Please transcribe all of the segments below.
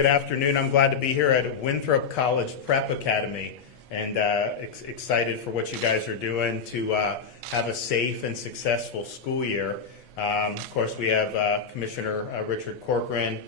good afternoon. I'm glad to be here at Winthrop College Prep Academy, and excited for what you guys are doing to have a safe and successful school year. Of course, we have Commissioner Richard Corcoran,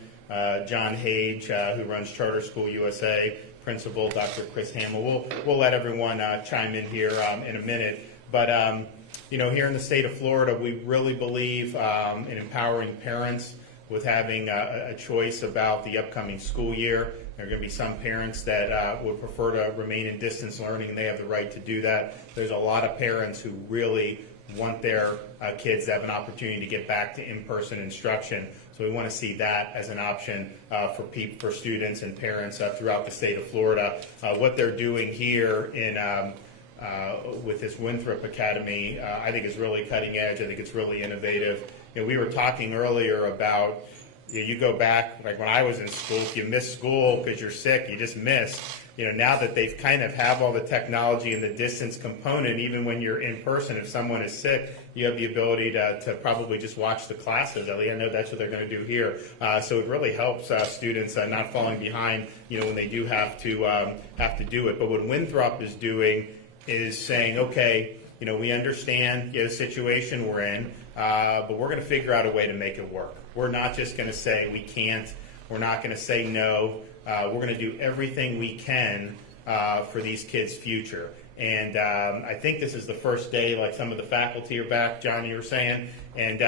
John Hage, who runs Charter School USA, Principal Dr. Chris Hamill. We'll let everyone chime in here in a minute. But you know, here in the state of Florida, we really believe in empowering parents with having a choice about the upcoming school year. There are going to be some parents that would prefer to remain in distance learning, and they have the right to do that. There's a lot of parents who really want their kids to have an opportunity to get back to in-person instruction. So we want to see that as an option for students and parents throughout the state of Florida. What they're doing here in with this Winthrop Academy, I think is really cutting edge. I think it's really innovative. You know, we were talking earlier about, you go back, like when I was in school, if you miss school because you're sick, you just missed. You know, now that they've kind of have all the technology and the distance component, even when you're in person, if someone is sick, you have the ability to probably just watch the classes. At least I know that's what they're going to do here. So it really helps students not falling behind, you know, when they do have to do it. But what Winthrop is doing is saying, okay, you know, we understand the situation we're in, but we're going to figure out a way to make it work. We're not just going to say we can't. We're not going to say no. We're going to do everything we can for these kids' future. And I think this is the first day, like some of the faculty are back, John, you were saying, and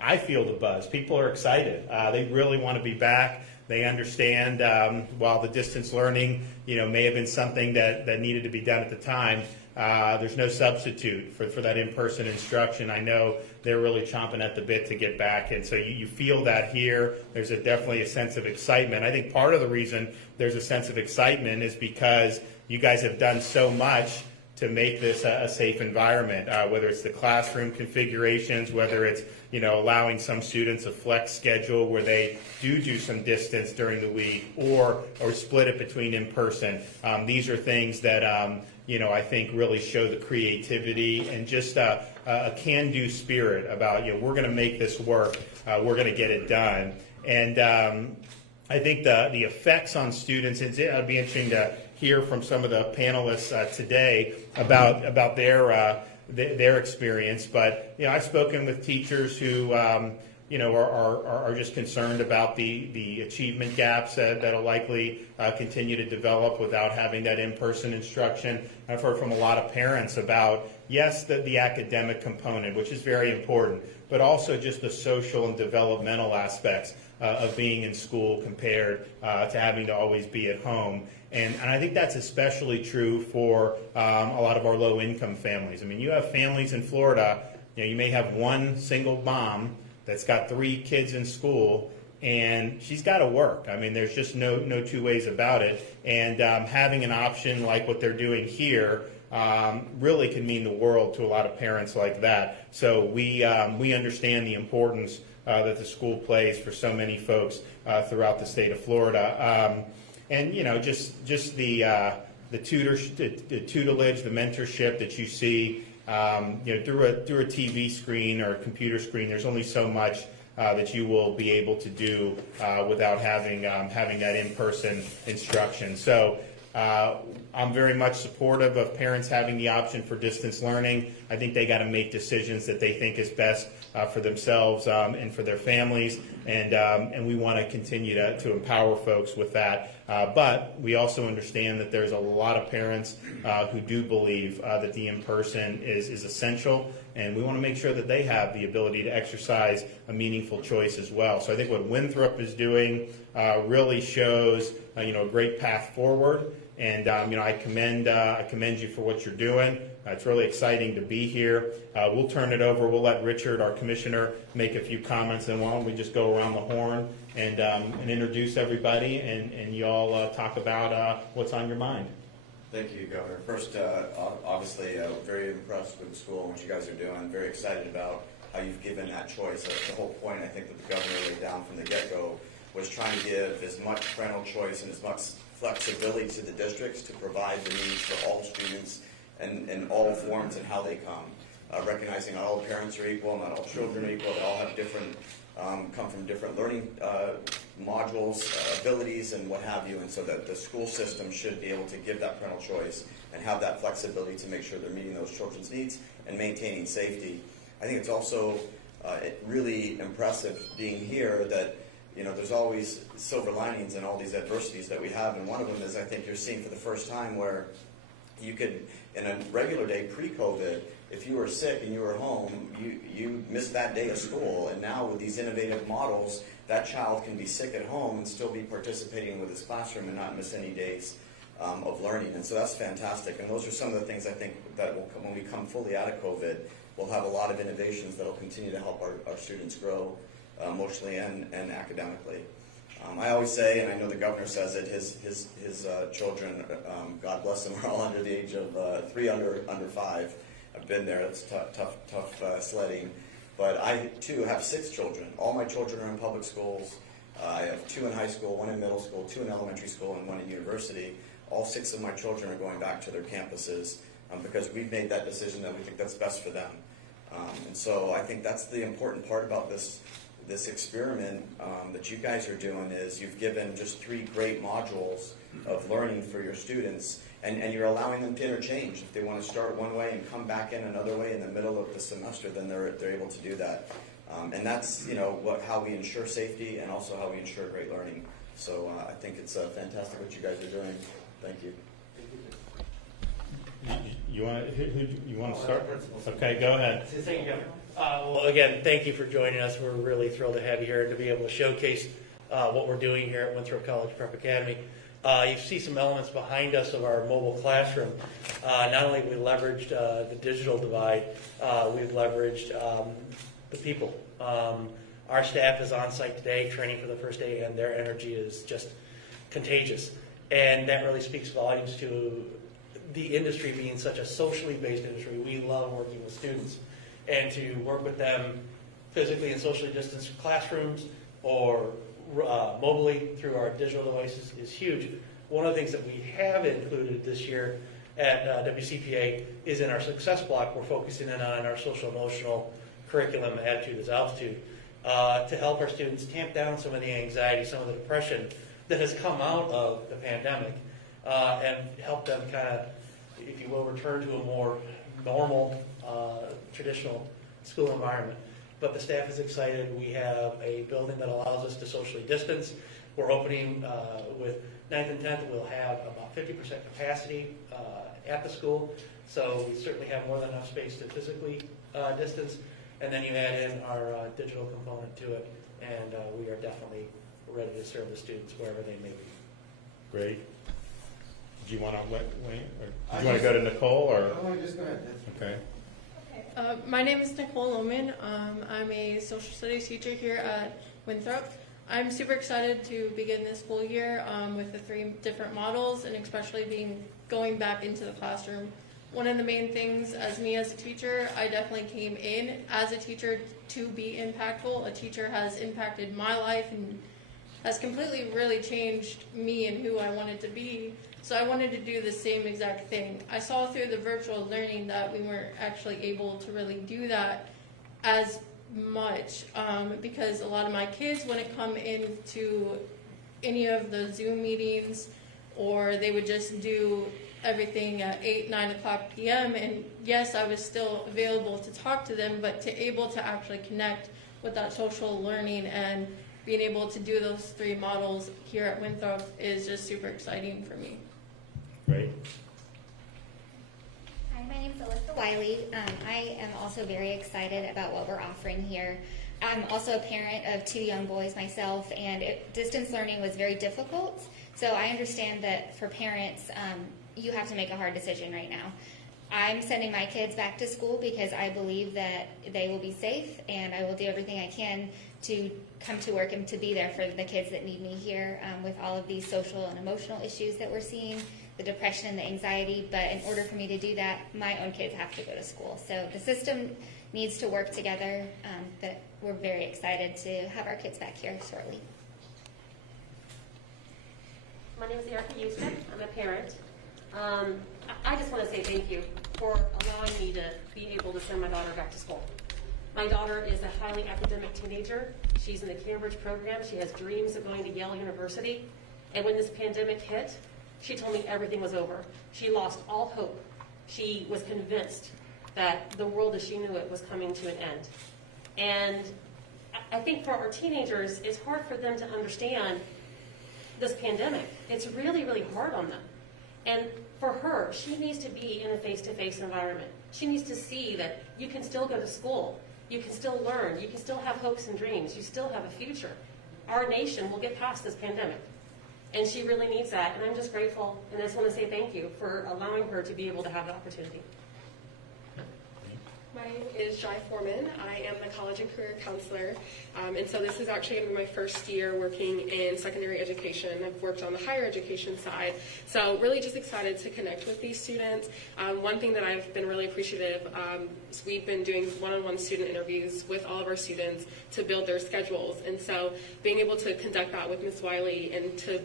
I feel the buzz. People are excited. They really want to be back. They understand while the distance learning, you know, may have been something that needed to be done at the time, there's no substitute for that in-person instruction. I know they're really chomping at the bit to get back, and so you feel that here. There's definitely a sense of excitement. I think part of the reason there's a sense of excitement is because you guys have done so much to make this a safe environment, whether it's the classroom configurations, whether it's, you know, allowing some students a flex schedule where they do some distance during the week, or split it between in-person. These are things that you know, I think really show the creativity and just a can-do spirit about, you know, we're going to make this work, we're going to get it done. And I think the effects on students, it'll be interesting to hear from some of the panelists today about their experience. But, you know, I've spoken with teachers who you know, are just concerned about the achievement gaps that'll likely continue to develop without having that in-person instruction. I've heard from a lot of parents about, yes, the academic component, which is very important, but also just the social and developmental aspects of being in school compared to having to always be at home. And I think that's especially true for a lot of our low-income families. I mean, you have families in Florida, you know, you may have one single mom that's got 3 kids in school, and she's got to work. I mean, there's just no two ways about it. And having an option like what they're doing here really can mean the world to a lot of parents like that. So we understand the importance that the school plays for so many folks throughout the state of Florida. And you know, just the tutelage, the mentorship that you see. You know, through a TV screen or a computer screen, there's only so much that you will be able to do without having that in-person instruction. So I'm very much supportive of parents having the option for distance learning. I think they got to make decisions that they think is best for themselves and for their families, and we want to continue to empower folks with that. But we also understand that there's a lot of parents who do believe that the in-person is essential, and we want to make sure that they have the ability to exercise a meaningful choice as well. So I think what Winthrop is doing really shows you know, a great path forward, and you know, I commend you for what you're doing. It's really exciting to be here. We'll turn it over. We'll let Richard, our commissioner, make a few comments, and why don't we just go around the horn and introduce everybody, and you all talk about what's on your mind. Thank you, Governor. First, obviously, very impressed with the school and what you guys are doing. Very excited about how you've given that choice. The whole point, I think, that the governor laid down from the get-go was trying to give as much parental choice and as much flexibility to the districts to provide the needs for all students and in all forms and how they come. Recognizing not all parents are equal, not all children are equal, they all have different, come from different learning modules, abilities, and what have you, and so that the school system should be able to give that parental choice and have that flexibility to make sure they're meeting those children's needs and maintaining safety. I think it's also really impressive being here that, you know, there's always silver linings in all these adversities that we have, and one of them is I think you're seeing for the first time where you could, in a regular day pre-COVID, if you were sick and you were home, you missed that day of school, and now with these innovative models, that child can be sick at home and still be participating with his classroom and not miss any days of learning, and so that's fantastic. And those are some of the things I think that will come, when we come fully out of COVID, we'll have a lot of innovations that will continue to help our students grow emotionally and academically. I always say, and I know the governor says it, his children, God bless them, are all under the age of 3 under 5. I've been there. It's tough sledding. But I, too, have 6 children. All my children are in public schools. I have 2 in high school, 1 in middle school, 2 in elementary school, and 1 in university. All 6 of my children are going back to their campuses because we've made that decision that we think that's best for them. And so I think that's the important part about this experiment that you guys are doing is you've given just 3 great modules of learning for your students, and you're allowing them to interchange. If they want to start one way and come back in another way in the middle of the semester, then they're able to do that. And that's, you know, how we ensure safety and also how we ensure great learning. So I think it's fantastic what you guys are doing. Thank you. You want to start? Okay, go ahead. Thank you, Governor. Well, again, thank you for joining us. We're really thrilled to have you here and to be able to showcase what we're doing here at Winthrop College Prep Academy. You see some elements behind us of our mobile classroom. Not only have we leveraged the digital divide, we've leveraged the people. Our staff is on site today training for the first day, and their energy is just contagious. And that really speaks volumes to the industry being such a socially based industry. We love working with students, and to work with them physically in socially distanced classrooms or mobily through our digital devices is huge. One of the things that we have included this year at WCPA is in our success block, we're focusing in on our social emotional curriculum, attitude as altitude, to help our students tamp down some of the anxiety, some of the depression that has come out of the pandemic, and help them kind of, if you will, return to a more normal, traditional school environment. But the staff is excited. We have a building that allows us to socially distance. We're opening with 9th and 10th. We'll have about 50% capacity at the school. So we certainly have more than enough space to physically distance. And then you add in our digital component to it, and we are definitely ready to serve the students wherever they may be. Great. Do you want to wait, or do you want to go to Nicole, or? No, just go ahead. Okay. My name is Nicole Lohman. I'm a social studies teacher here at Winthrop. I'm super excited to begin this school year with the 3 different models, and especially going back into the classroom. One of the main things as a teacher, I definitely came in as a teacher to be impactful. A teacher has impacted my life and has completely really changed me and who I wanted to be. So I wanted to do the same exact thing. I saw through the virtual learning that we weren't actually able to really do that as much because a lot of my kids wouldn't come into any of the Zoom meetings, or they would just do everything at 8, 9 o'clock p.m. And yes, I was still available to talk to them, but to able to actually connect with that social learning and being able to do those 3 models here at Winthrop is just super exciting for me. Great. Hi, my name is Alyssa Wiley. I am also very excited about what we're offering here. I'm also a parent of 2 young boys myself, and distance learning was very difficult. So I understand that for parents, you have to make a hard decision right now. I'm sending my kids back to school because I believe that they will be safe, and I will do everything I can to come to work and to be there for the kids that need me here with all of these social and emotional issues that we're seeing, the depression, the anxiety. But in order for me to do that, my own kids have to go to school. So the system needs to work together, but we're very excited to have our kids back here shortly. My name is Erica Houston. I'm a parent. I just want to say thank you for allowing me to be able to send my daughter back to school. My daughter is a highly academic teenager. She's in the Cambridge program. She has dreams of going to Yale University. And when this pandemic hit, she told me everything was over. She lost all hope. She was convinced that the world as she knew it was coming to an end. And I think for our teenagers, it's hard for them to understand this pandemic. It's really, really hard on them. And for her, she needs to be in a face-to-face environment. She needs to see that you can still go to school, you can still learn, you can still have hopes and dreams, you still have a future. Our nation will get past this pandemic. And she really needs that, and I'm just grateful, and I just want to say thank you for allowing her to be able to have the opportunity. My name is Jai Foreman. I am the college and career counselor, and so this is actually going to be my first year working in secondary education. I've worked on the higher education side, so really just excited to connect with these students. One thing that I've been really appreciative is we've been doing one-on-one student interviews with all of our students to build their schedules, and so being able to conduct that with Ms. Wiley and to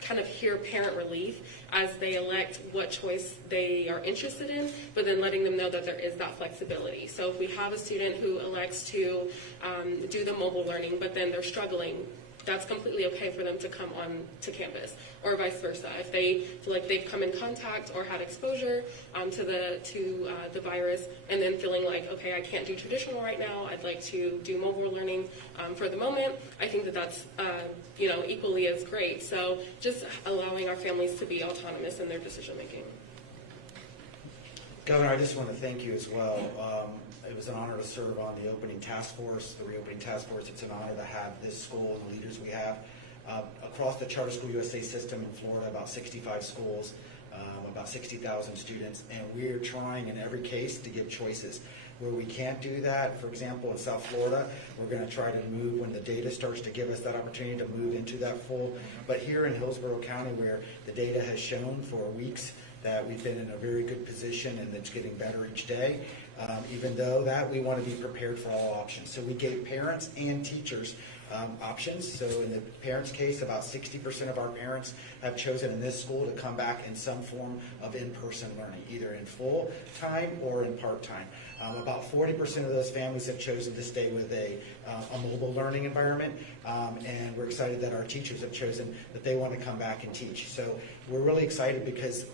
kind of hear parent relief as they elect what choice they are interested in, but then letting them know that there is that flexibility. So if we have a student who elects to do the mobile learning, but then they're struggling, that's completely okay for them to come on to campus, or vice versa. If they feel like they've come in contact or had exposure to the virus, and then feeling like, okay, I can't do traditional right now, I'd like to do mobile learning for the moment, I think that that's equally as great. So just allowing our families to be autonomous in their decision making. Governor, I just want to thank you as well. It was an honor to serve on the opening task force, the reopening task force. It's an honor to have this school and the leaders we have. Across the Charter School USA system in Florida, about 65 schools, about 60,000 students, and we're trying in every case to give choices. Where we can't do that, for example, in South Florida, we're going to try to move when the data starts to give us that opportunity to move into that full. But here in Hillsborough County, where the data has shown for weeks that we've been in a very good position and it's getting better each day, even though that we want to be prepared for all options. So we gave parents and teachers options. So in the parents' case, about 60% of our parents have chosen in this school to come back in some form of in-person learning, either in full time or in part-time. About 40% of those families have chosen to stay with a mobile learning environment, and we're excited that our teachers have chosen that they want to come back and teach. So we're really excited because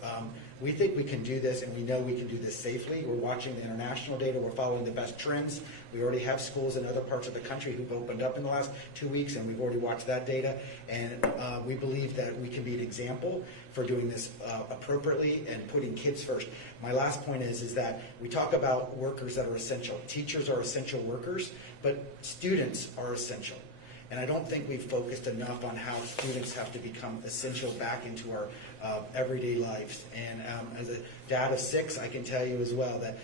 we think we can do this, and we know we can do this safely. We're watching the international data. We're following the best trends. We already have schools in other parts of the country who've opened up in the last 2 weeks, and we've already watched that data. And we believe that we can be an example for doing this appropriately and putting kids first. My last point is that we talk about workers that are essential. Teachers are essential workers, but students are essential. And I don't think we've focused enough on how students have to become essential back into our everyday lives. And as a dad of 6, I can tell you as well that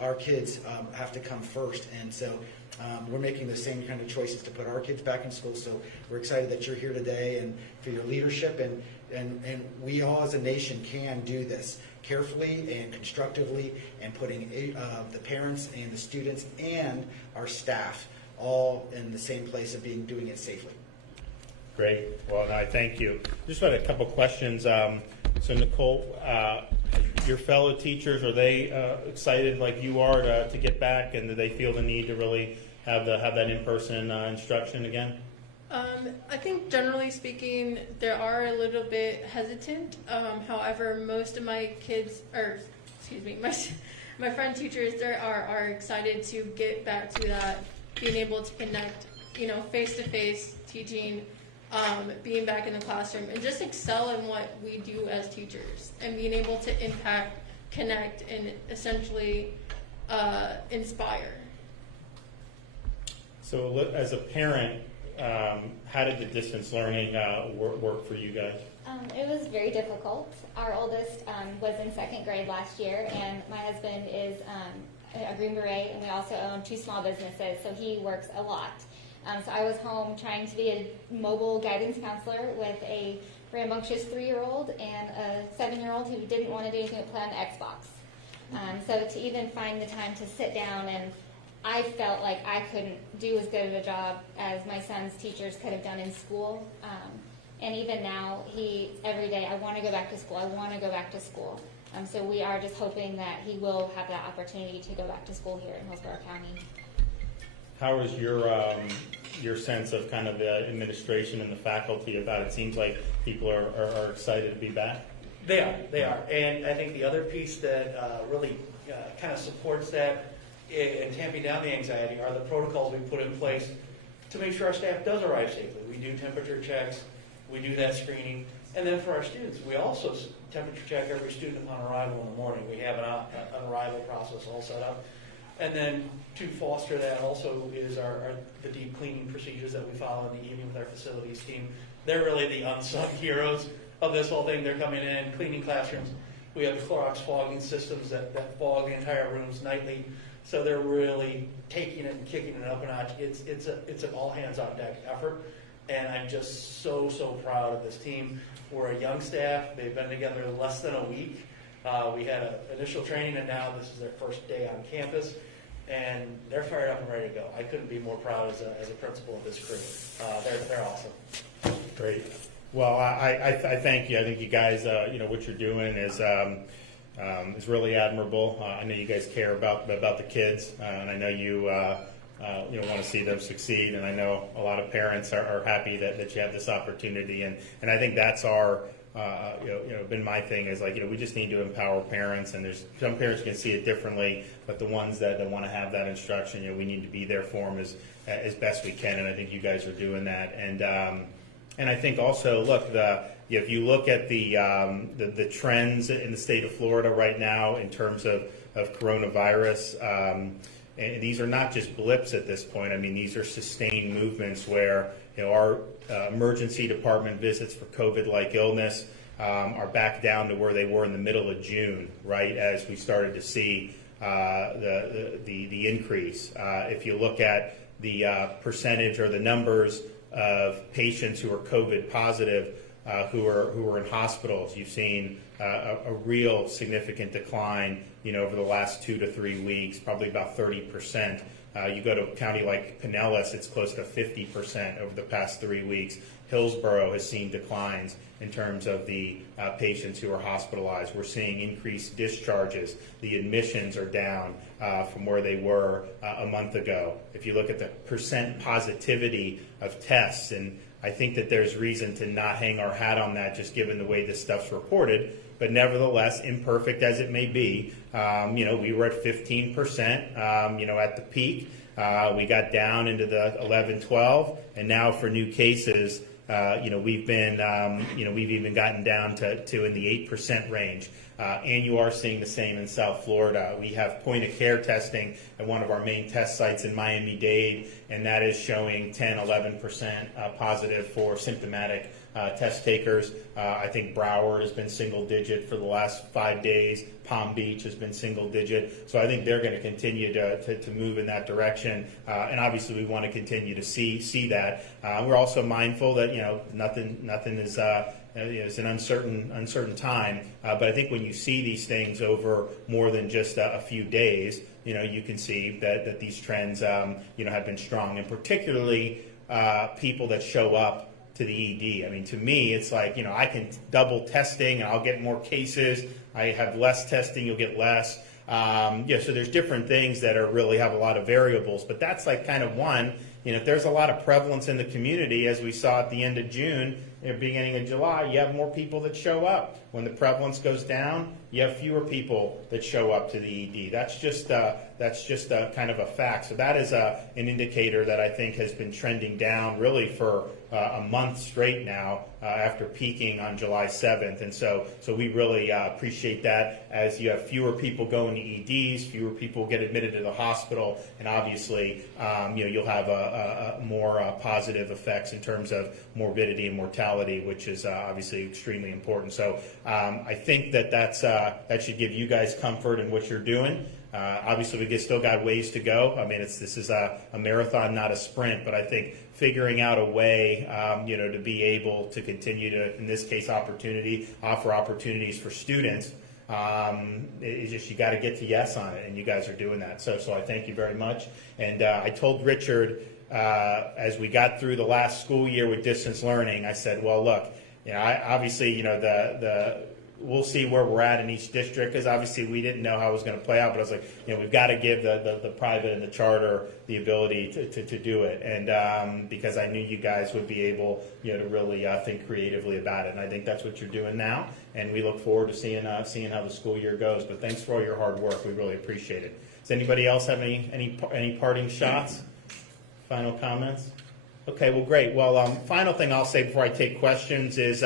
our kids have to come first. And so we're making the same kind of choices to put our kids back in school. So we're excited that you're here today and for your leadership. And we all as a nation can do this carefully and constructively, and putting the parents and the students and our staff all in the same place of doing it safely. Great. Well, I thank you. Just had a couple questions. So Nicole, your fellow teachers, are they excited like you are to get back, and do they feel the need to really have that in-person instruction again? I think generally speaking, they are a little bit hesitant. However, most of my kids, my friend teachers, they are excited to get back to that, being able to connect, face-to-face teaching, being back in the classroom, and just excel in what we do as teachers, and being able to impact, connect, and essentially inspire. So as a parent, how did the distance learning work for you guys? It was very difficult. Our oldest was in 2nd grade last year, and my husband is a Green Beret, and we also own 2 small businesses, so he works a lot. So I was home trying to be a mobile guidance counselor with a rambunctious 3-year-old and a 7-year-old who didn't want to do anything but play on the Xbox. So to even find the time to sit down, and I felt like I couldn't do as good of a job as my son's teachers could have done in school. And even now, every day, I want to go back to school. I want to go back to school. So we are just hoping that he will have that opportunity to go back to school here in Hillsborough County. How is your sense of kind of the administration and the faculty about it? It seems like people are excited to be back. They are. And I think the other piece that really kind of supports that and tamping down the anxiety are the protocols we put in place to make sure our staff does arrive safely. We do temperature checks, we do that screening, and then for our students, we also temperature check every student upon arrival in the morning. We have an arrival process all set up. And then to foster that also is the deep cleaning procedures that we follow in the evening with our facilities team. They're really the unsung heroes of this whole thing. They're coming in, cleaning classrooms. We have the Clorox fogging systems that fog the entire rooms nightly. So they're really taking it and kicking it up a notch. It's an all hands on deck effort. And I'm just so proud of this team. We're a young staff. They've been together less than a week. We had an initial training, and now this is their first day on campus. And they're fired up and ready to go. I couldn't be more proud as a principal of this crew. They're awesome. Great. Well, I thank you. I think you guys, what you're doing is really admirable. I know you guys care about the kids, and I know you want to see them succeed. And I know a lot of parents are happy that you have this opportunity. And I think that's our been my thing is we just need to empower parents, and there's some parents can see it differently, but the ones that want to have that instruction, we need to be there for them as best we can, and I think you guys are doing that. And I think also, look, if you look at the trends in the state of Florida right now in terms of coronavirus, and these are not just blips at this point. I mean, these are sustained movements where our emergency department visits for COVID-like illness are back down to where they were in the middle of June, right, as we started to see the increase. If you look at the percentage or the numbers of patients who are COVID positive who are in hospitals, you've seen a real significant decline, over the last 2 to 3 weeks, probably about 30%. You go to a county like Pinellas, it's close to 50% over the past 3 weeks. Hillsborough has seen declines in terms of the patients who are hospitalized. We're seeing increased discharges. The admissions are down from where they were a month ago. If you look at the percent positivity of tests, and I think that there's reason to not hang our hat on that just given the way this stuff's reported, but nevertheless, imperfect as it may be, we were at 15%, at the peak. We got down into the 11, 12, and now for new cases, we've been, we've even gotten down to in the 8% range. And you are seeing the same in South Florida. We have point-of-care testing at one of our main test sites in Miami-Dade, and that is showing 10, 11% positive for symptomatic test takers. I think Broward has been single-digit for the last 5 days. Palm Beach has been single-digit. So I think they're going to continue to move in that direction. And obviously, we want to continue to see that. We're also mindful that nothing is. It's an uncertain time, but I think when you see these things over more than just a few days, you can see that these trends, have been strong, and particularly people that show up to the ED. I mean, to me, it's like, I can double testing and I'll get more cases. I have less testing, you'll get less. So there's different things that really have a lot of variables, but that's like kind of one. If there's a lot of prevalence in the community, as we saw at the end of June, beginning of July, you have more people that show up. When the prevalence goes down, you have fewer people that show up to the ED. That's just kind of a fact. So that is an indicator that I think has been trending down really for a month straight now after peaking on July 7th. And so we really appreciate that as you have fewer people going to EDs, fewer people get admitted to the hospital, and obviously you'll have a more positive effects in terms of morbidity and mortality, which is obviously extremely important. So I think that should give you guys comfort in what you're doing. Obviously, we still got ways to go. I mean, this is a marathon, not a sprint. But I think figuring out a way, to be able to continue to, in this case, offer opportunities for students. It's just you got to get to yes on it, and you guys are doing that. So I thank you very much. And I told Richard as we got through the last school year with distance learning, I said, well, look, obviously, we'll see where we're at in each district, because obviously we didn't know how it was going to play out, but I was like, we've got to give the private and the charter the ability to do it, and because I knew you guys would be able, to really think creatively about it, and I think that's what you're doing now, and we look forward to seeing how the school year goes. But thanks for all your hard work. We really appreciate it. Does anybody else have any parting shots? Final comments? Okay, well, great. Well, final thing I'll say before I take questions is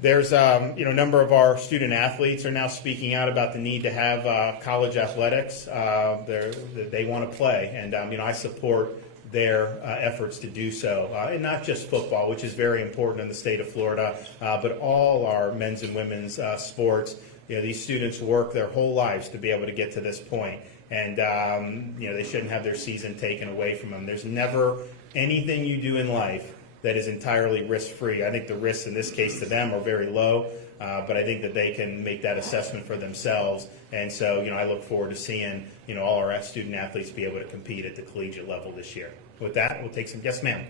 there's a number of our student athletes are now speaking out about the need to have college athletics. They want to play, and I support their efforts to do so, and not just football, which is very important in the state of Florida, but all our men's and women's sports. These students work their whole lives to be able to get to this point, and they shouldn't have their season taken away from them. There's never anything you do in life that is entirely risk-free. I think the risks in this case to them are very low, but I think that they can make that assessment for themselves. And so, I look forward to seeing, all our student athletes be able to compete at the collegiate level this year. With that, we'll take some. Yes, ma'am.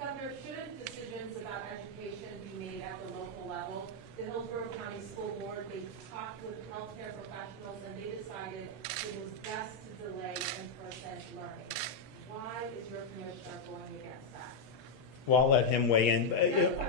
Governor, shouldn't decisions about education be made at the local level? The Hillsborough County School Board, they talked with healthcare professionals, and they decided it was best to delay in-person learning. Why is your commissioner going against that? Well, I'll let him weigh in.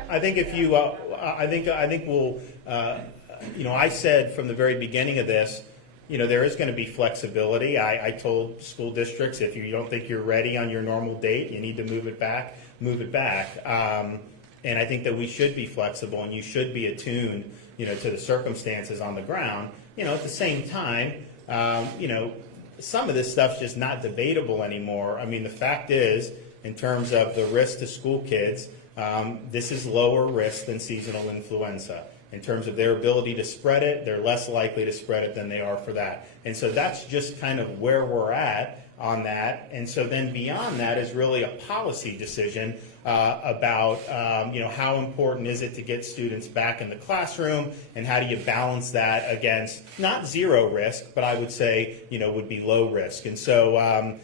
I think if you, I think we'll, I said from the very beginning of this, there is going to be flexibility. I told school districts, if you don't think you're ready on your normal date, you need to move it back, move it back. And I think that we should be flexible, and you should be attuned, to the circumstances on the ground. At the same time, some of this stuff's just not debatable anymore. I mean, the fact is, in terms of the risk to school kids, this is lower risk than seasonal influenza. In terms of their ability to spread it, they're less likely to spread it than they are for that. And so that's just kind of where we're at on that. And so then beyond that is really a policy decision about, how important is it to get students back in the classroom, and how do you balance that against not zero risk, but I would say, would be low risk. And so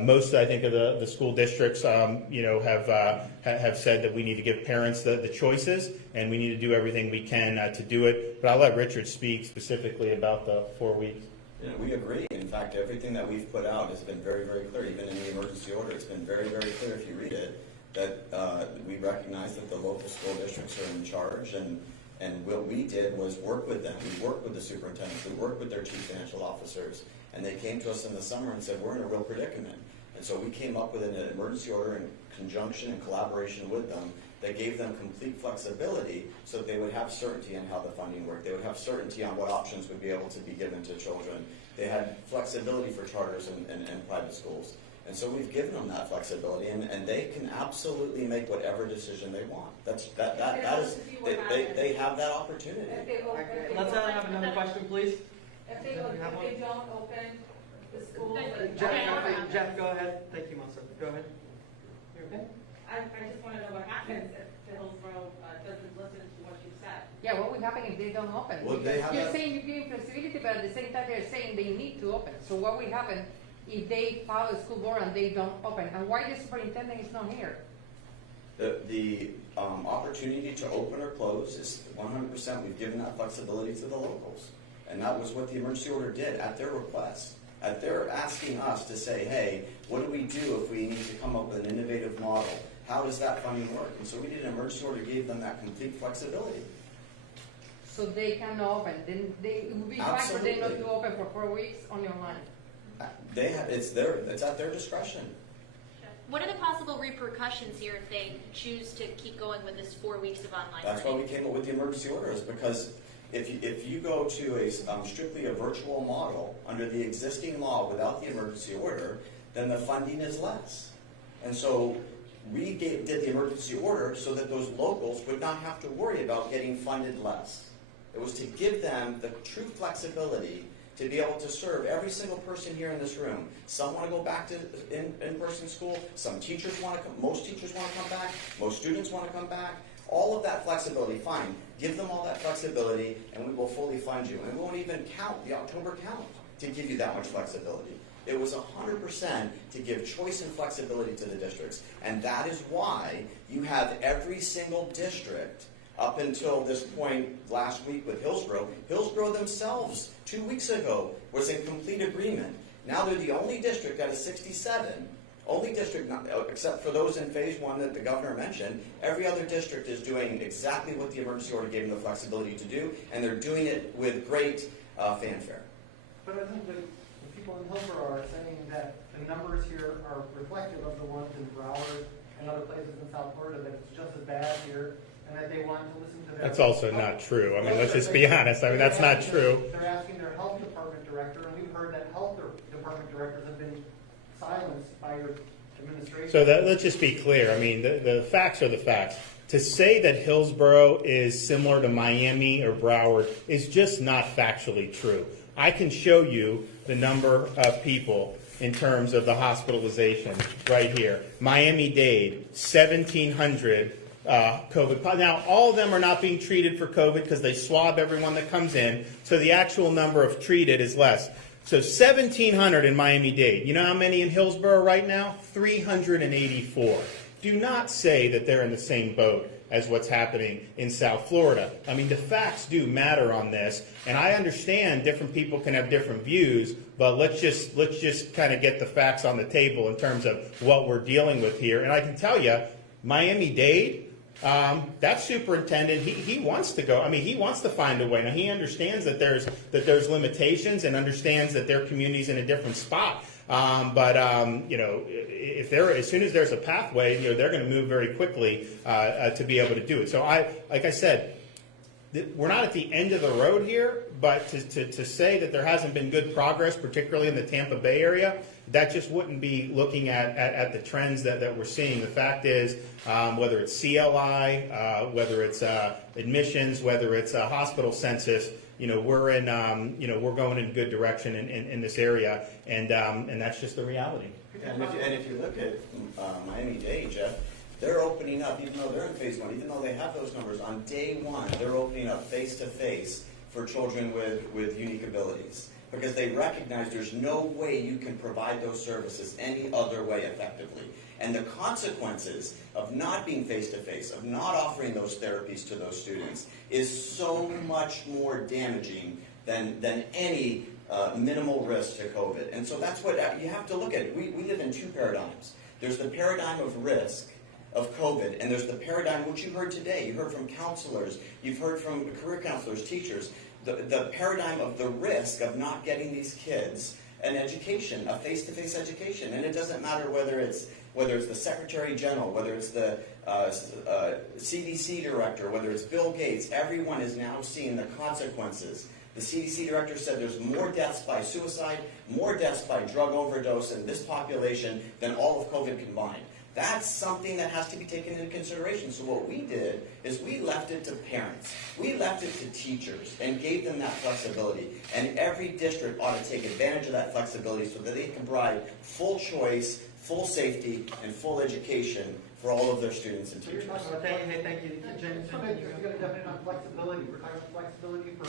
most, I think, of the school districts, have said that we need to give parents the choices, and we need to do everything we can to do it. But I'll let Richard speak specifically about the 4 weeks. We agree. In fact, everything that we've put out has been very, very clear. Even in the emergency order, it's been very, very clear if you read it, that we recognize that the local school districts are in charge, and what we did was work with them. We worked with the superintendents. We worked with their chief financial officers. And they came to us in the summer and said, we're in a real predicament. And so we came up with an emergency order in conjunction and collaboration with them that gave them complete flexibility so that they would have certainty on how the funding worked. They would have certainty on what options would be able to be given to children. They had flexibility for charters and private schools. And so we've given them that flexibility, and they can absolutely make whatever decision they want. That is, they have that opportunity. Let's have another question, please. If they don't open the schools. Jeff, go ahead. Thank you, Melissa. Go ahead. You're okay? I just want to know what happens if Hillsborough doesn't listen to what you said. Yeah, what will happen if they don't open? Well, they have You're saying you're giving flexibility, but at the same time they're saying they need to open. So what will happen if they follow the school board and they don't open? And why the superintendent is not here? The opportunity to open or close is 100%. We've given that flexibility to the locals. And that was what the emergency order did at their request. They're asking us to say, hey, what do we do if we need to come up with an innovative model? How does that funding work? And so we did an emergency order, gave them that complete flexibility. So they can open. Then it would be fine for them not to open for 4 weeks on your line. It's at their discretion. What are the possible repercussions here if they choose to keep going with this 4 weeks of online That's learning? why we came up with the emergency order, is because if you go to a strictly a virtual model under the existing law without the emergency order, then the funding is less. And so we did the emergency order so that those locals would not have to worry about getting funded less. It was to give them the true flexibility to be able to serve every single person here in this room. Some want to go back to in-person school. Some teachers want to come. Most teachers want to come back. Most students want to come back. All of that flexibility, fine. Give them all that flexibility, and we will fully fund you. And we won't even count the October count to give you that much flexibility. It was 100% to give choice and flexibility to the districts. And that is why you have every single district Up until this point last week with Hillsborough themselves 2 weeks ago was in complete agreement. Now they're the only district out of 67, only district, except for those in phase 1 that the governor mentioned. Every other district is doing exactly what the emergency order gave them the flexibility to do, and they're doing it with great fanfare. But I think the people in Hillsborough are saying that the numbers here are reflective of the ones in Broward and other places in South Florida, that it's just as bad here, and that they want to listen to their... That's also not true. I mean, let's just be honest. I mean, that's not true. They're asking their health department director, and we've heard that health department directors have been silenced by your administration. So let's just be clear. I mean, the facts are the facts. To say that Hillsborough is similar to Miami or Broward is just not factually true. I can show you the number of people in terms of the hospitalization right here. Miami-Dade, 1,700 COVID. Now, all of them are not being treated for COVID because they swab everyone that comes in, so the actual number of treated is less. So 1,700 in Miami-Dade. You know how many in Hillsborough right now? 384. Do not say that they're in the same boat as what's happening in South Florida. I mean, the facts do matter on this, and I understand different people can have different views, but let's just kind of get the facts on the table in terms of what we're dealing with here. And I can tell you, Miami-Dade, that superintendent, he wants to go. I mean, he wants to find a way. Now, he understands that there's limitations and understands that their community's in a different spot. You know, if as soon as there's a pathway, you know, they're going to move very quickly to be able to do it. So like I said, we're not at the end of the road here, but to say that there hasn't been good progress, particularly in the Tampa Bay area, that just wouldn't be looking at the trends that we're seeing. The fact is, whether it's CLI, whether it's admissions, whether it's a hospital census, you know, we're going in a good direction in this area, and that's just the reality. And if you look at Miami-Dade, Jeff, they're opening up, even though they're in phase 1, even though they have those numbers, on day 1, they're opening up face-to-face for children with unique abilities. Because they recognize there's no way you can provide those services any other way effectively. And the consequences of not being face-to-face, of not offering those therapies to those students, is so much more damaging than any minimal risk to COVID. And so that's what you have to look at. We live in 2 paradigms. There's the paradigm of risk of COVID, and there's the paradigm which you heard today. You heard from counselors, you've heard from career counselors, teachers, the paradigm of the risk of not getting these kids an education, a face-to-face education. And it doesn't matter whether it's the Secretary General, whether it's the CDC director, whether it's Bill Gates. Everyone is now seeing the consequences. The CDC director said there's more deaths by suicide, more deaths by drug overdose in this population than all of COVID combined. That's something that has to be taken into consideration. So what we did is we left it to parents. We left it to teachers and gave them that flexibility. And every district ought to take advantage of that flexibility so that they can provide full choice, full safety, and full education for all of their students and teachers. Thank you. James, you're going to definitely on flexibility. We're talking about flexibility for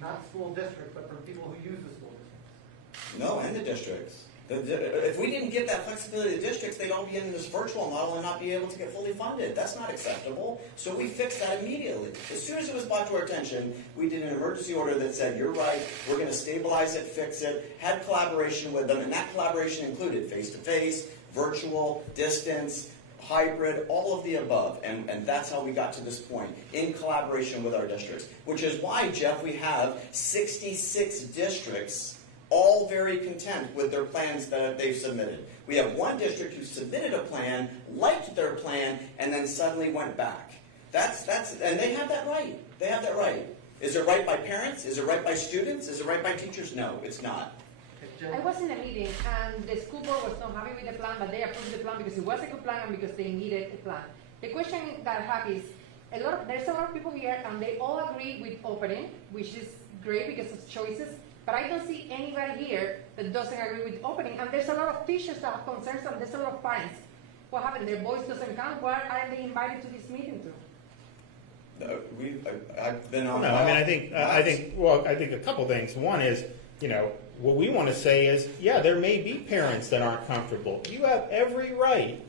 not school districts, but for people who use the school districts. No, and the districts. If we didn't give that flexibility to districts, they'd all be in this virtual model and not be able to get fully funded. That's not acceptable. So we fixed that immediately. As soon as it was brought to our attention, we did an emergency order that said, you're right, we're going to stabilize it, fix it, had collaboration with them, and that collaboration included face-to-face, virtual, distance, hybrid, all of the above. And that's how we got to this point, in collaboration with our districts. Which is why, Jeff, we have 66 districts all very content with their plans that they've submitted. We have one district who submitted a plan, liked their plan, and then suddenly went back. And they have that right. They have that right. Is it right by parents? Is it right by students? Is it right by teachers? No, it's not. I was in a meeting and the school board was not happy with the plan, but they approved the plan because it was a good plan and because they needed a plan. The question that I have is, there's a lot of people here and they all agree with opening, which is great because of choices. But I don't see anybody here that doesn't agree with opening. And there's a lot of teachers that have concerns and there's a lot of parents. What happened? Their voice doesn't count. Why aren't they invited to this meeting too? I've been on. No, I mean, I think a couple things. One is, you know, what we want to say is, yeah, there may be parents that aren't comfortable. You have every right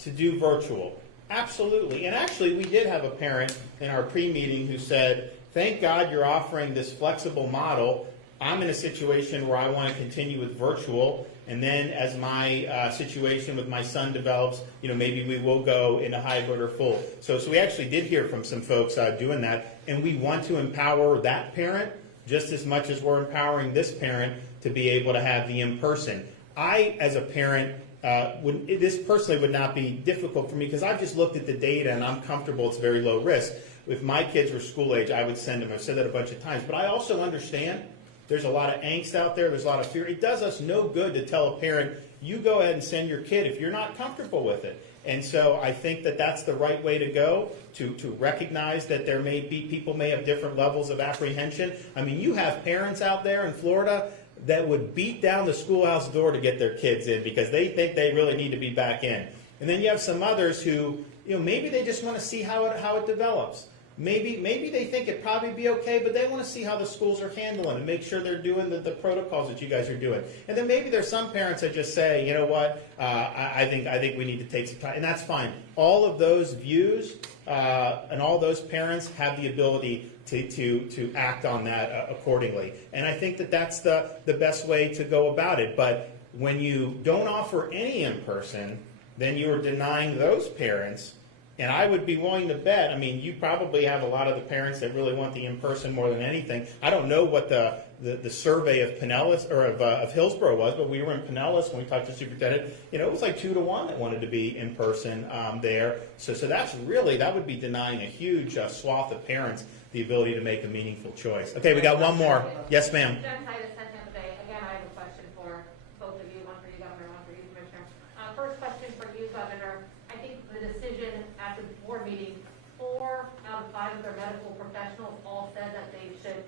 to do virtual. Absolutely. And actually, we did have a parent in our pre-meeting who said, thank God you're offering this flexible model. I'm in a situation where I want to continue with virtual, and then as my situation with my son develops, maybe we will go into hybrid or full. So we actually did hear from some folks doing that, and we want to empower that parent just as much as we're empowering this parent to be able to have the in-person. I, as a parent, this personally would not be difficult for me because I've just looked at the data and I'm comfortable it's very low risk. If my kids were school age, I would send them. I've said that a bunch of times. But I also understand there's a lot of angst out there. There's a lot of fear. It does us no good to tell a parent, you go ahead and send your kid if you're not comfortable with it. And so I think that that's the right way to go, to recognize that there may be, people may have different levels of apprehension. I mean, you have parents out there in Florida that would beat down the schoolhouse door to get their kids in because they think they really need to be back in. And then you have some others who, maybe they just want to see how it develops. Maybe they think it'd probably be okay, but they want to see how the schools are handling and make sure they're doing the protocols that you guys are doing. And then maybe there's some parents that just say, you know what, I think we need to take some time, and that's fine. All of those views and all those parents have the ability to act on that accordingly. And I think that that's the best way to go about it. But when you don't offer any in-person, then you are denying those parents. And I would be willing to bet, I mean, you probably have a lot of the parents that really want the in-person more than anything. I don't know what the survey of Pinellas or of Hillsborough was, but we were in Pinellas when we talked to the superintendent. It was like 2-to-1 that wanted to be in person there. So that's really, that would be denying a huge swath of parents the ability to make a meaningful choice. Okay, we got one more. Yes, ma'am. Again, I have a question for both of you, one for you, Governor, one for you, Commissioner. First question for you, Governor. I think the decision at the board meeting, 4 out of 5 of their medical professionals all said that they should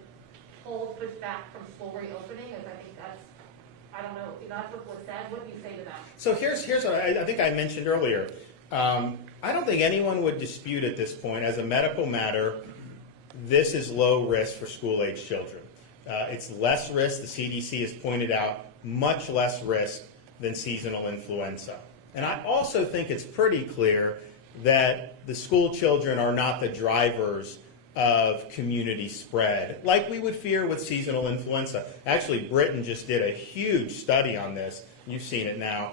push back from school reopening, as I think that's, I don't know, that's what was said. What do you say to that? So here's what I think I mentioned earlier. I don't think anyone would dispute at this point, as a medical matter, this is low risk for school-age children. It's less risk, the CDC has pointed out, much less risk than seasonal influenza. And I also think it's pretty clear that the school children are not the drivers of community spread, like we would fear with seasonal influenza. Actually, Britain just did a huge study on this. You've seen it now,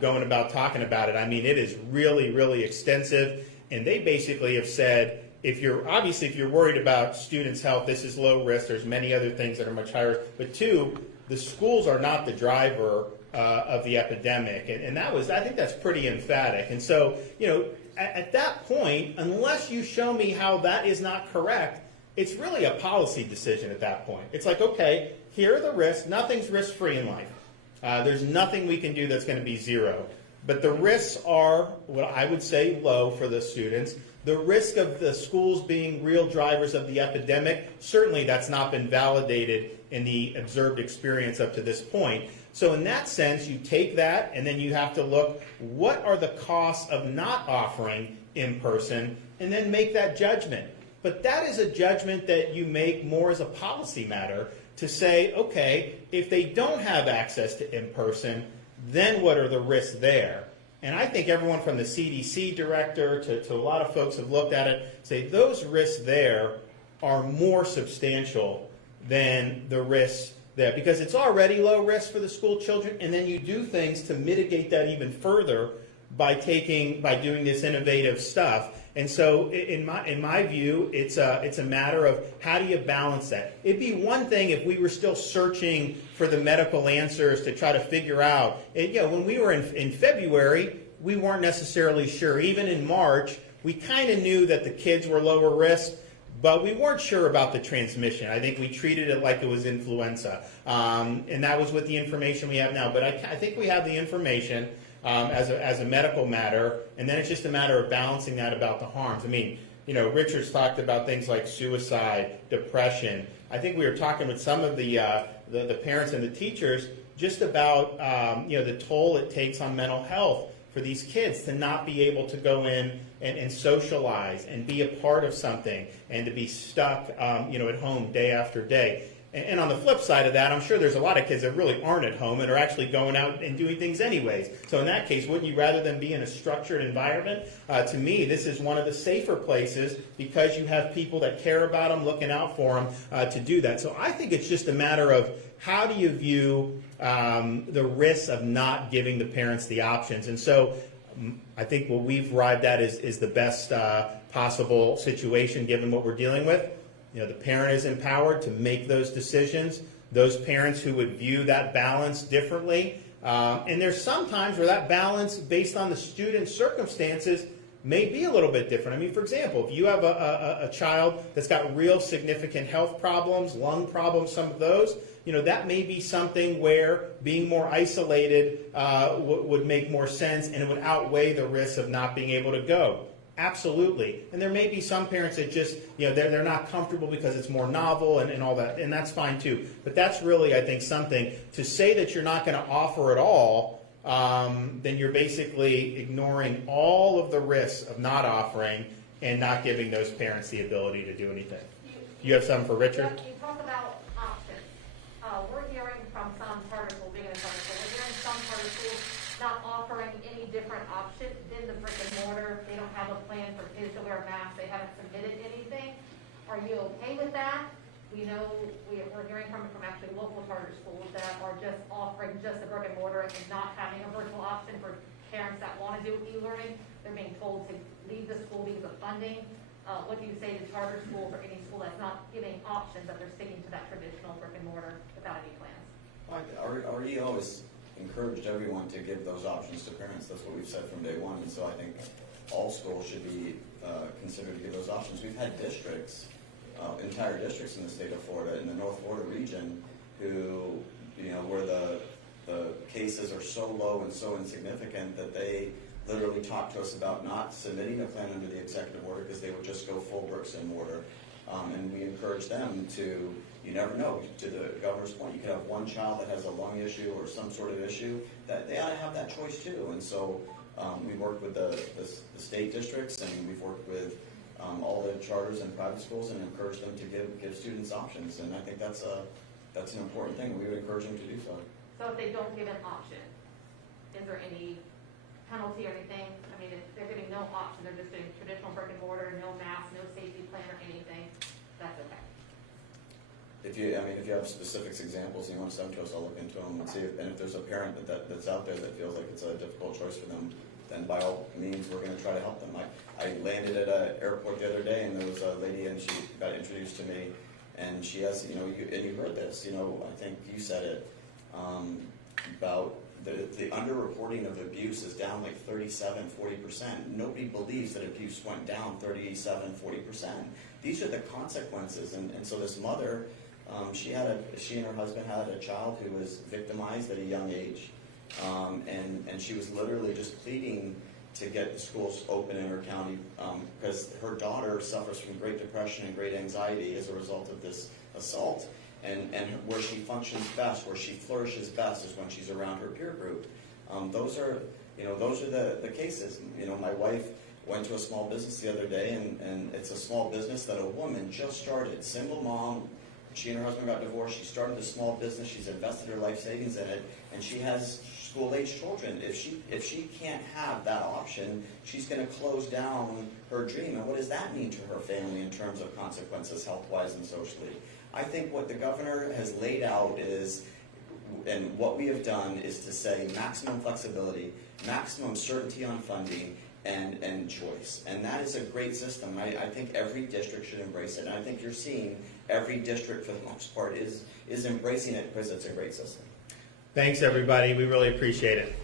going about talking about it. I mean, it is really, really extensive. And they basically have said, if you're worried about students' health, this is low risk. There's many other things that are much higher. But 2, the schools are not the driver of the epidemic. And I think that's pretty emphatic. And so, at that point, unless you show me how that is not correct, it's really a policy decision at that point. It's like, okay, here are the risks. Nothing's risk-free in life. There's nothing we can do that's going to be zero. But the risks are, what I would say, low for the students. The risk of the schools being real drivers of the epidemic, certainly that's not been validated in the observed experience up to this point. So in that sense, you take that and then you have to look, what are the costs of not offering in person, and then make that judgment. But that is a judgment that you make more as a policy matter to say, okay, if they don't have access to in person, then what are the risks there? And I think everyone from the CDC director to a lot of folks have looked at it, say those risks there are more substantial than the risks there, because it's already low risk for the school children, and then you do things to mitigate that even further by doing this innovative stuff. And so in my view, it's a matter of how do you balance that. It'd be one thing if we were still searching for the medical answers to try to figure out. When we were in February, we weren't necessarily sure. Even in March, we kind of knew that the kids were lower risk, but we weren't sure about the transmission. I think we treated it like it was influenza, and that was with the information we have now. But I think we have the information as a medical matter, and then it's just a matter of balancing that about the harms. I mean, Richard's talked about things like suicide, depression. I think we were talking with some of the parents and the teachers just about the toll it takes on mental health for these kids to not be able to go in and socialize and be a part of something and to be stuck at home day after day. And on the flip side of that, I'm sure there's a lot of kids that really aren't at home and are actually going out and doing things anyways. So in that case, wouldn't you rather than be in a structured environment? To me, this is one of the safer places because you have people that care about them, looking out for them to do that. So I think it's just a matter of how do you view the risks of not giving the parents the options. And so I think what we've arrived at is the best possible situation given what we're dealing with. You know, the parent is empowered to make those decisions. Those parents who would view that balance differently. And there's some times where that balance, based on the student's circumstances, may be a little bit different. I mean, for example, if you have a child that's got real significant health problems, lung problems, some of those, you know, that may be something where being more isolated would make more sense, and it would outweigh the risk of not being able to go. Absolutely. And there may be some parents that just, you know, they're not comfortable because it's more novel and all that, and that's fine too. But that's really, I think, something to say that you're not going to offer at all, then you're basically ignoring all of the risks of not offering and not giving those parents the ability to do anything. You have something for Richard? You talk about options. We're hearing from some charter schools, being a charter school, we're hearing some charter schools not offering any different options than the brick and mortar. They don't have a plan for kids to wear masks. They haven't submitted anything. Are you okay with that? We know we're hearing from actually local charter schools that are just offering just the brick and mortar and not having a virtual option for parents that want to do e-learning. They're being told to leave the school because of funding. What do you say to charter schools or any school that's not giving options, that they're sticking to that traditional brick and mortar without any plans? Our EO has encouraged everyone to give those options to parents. That's what we've said from day one. And so I think all schools should be considered to give those options. We've had districts, entire districts in the state of Florida, in the North Florida region, who, you know, where the cases are so low and so insignificant that they literally talked to us about not submitting a plan under the executive order because they would just go full bricks and mortar. And we encourage them to, you never know, to the governor's point, you could have one child that has a lung issue or some sort of issue, that they ought to have that choice too. And so we worked with the state districts, and we've worked with all the charters and private schools and encouraged them to give students options. And I think that's an important thing. We would encourage them to do so. So if they don't give an option, is there any penalty or anything? I mean, if they're giving no option, they're just doing traditional brick and mortar, no mask, no safety plan or anything, that's okay. If you have specific examples and you want to send them to us, I'll look into them and see if there's a parent that's out there that feels like it's a difficult choice for them, then by all means, we're going to try to help them. I landed at an airport the other day, and there was a lady, and she got introduced to me, and she has, you know, and you heard this, you know, I think you said it, about the underreporting of abuse is down like 37-40%. Nobody believes that abuse went down 37-40%. These are the consequences, and so this mother, she and her husband had a child who was victimized at a young age, and she was literally just pleading to get the schools open in her county because her daughter suffers from great depression and great anxiety as a result of this assault. And where she functions best, where she flourishes best, is when she's around her peer group. Those are the cases. You know, my wife went to a small business the other day, and it's a small business that a woman just started, single mom. She and her husband got divorced. She started a small business. She's invested her life savings in it, and she has school-age children. If she can't have that option, she's going to close down her dream. And what does that mean to her family in terms of consequences, health-wise and socially? I think what the governor has laid out is, and what we have done, is to say maximum flexibility, maximum certainty on funding, and choice. And that is a great system. I think every district should embrace it. And I think you're seeing every district, for the most part, is embracing it because it's a great system. Thanks, everybody. We really appreciate it.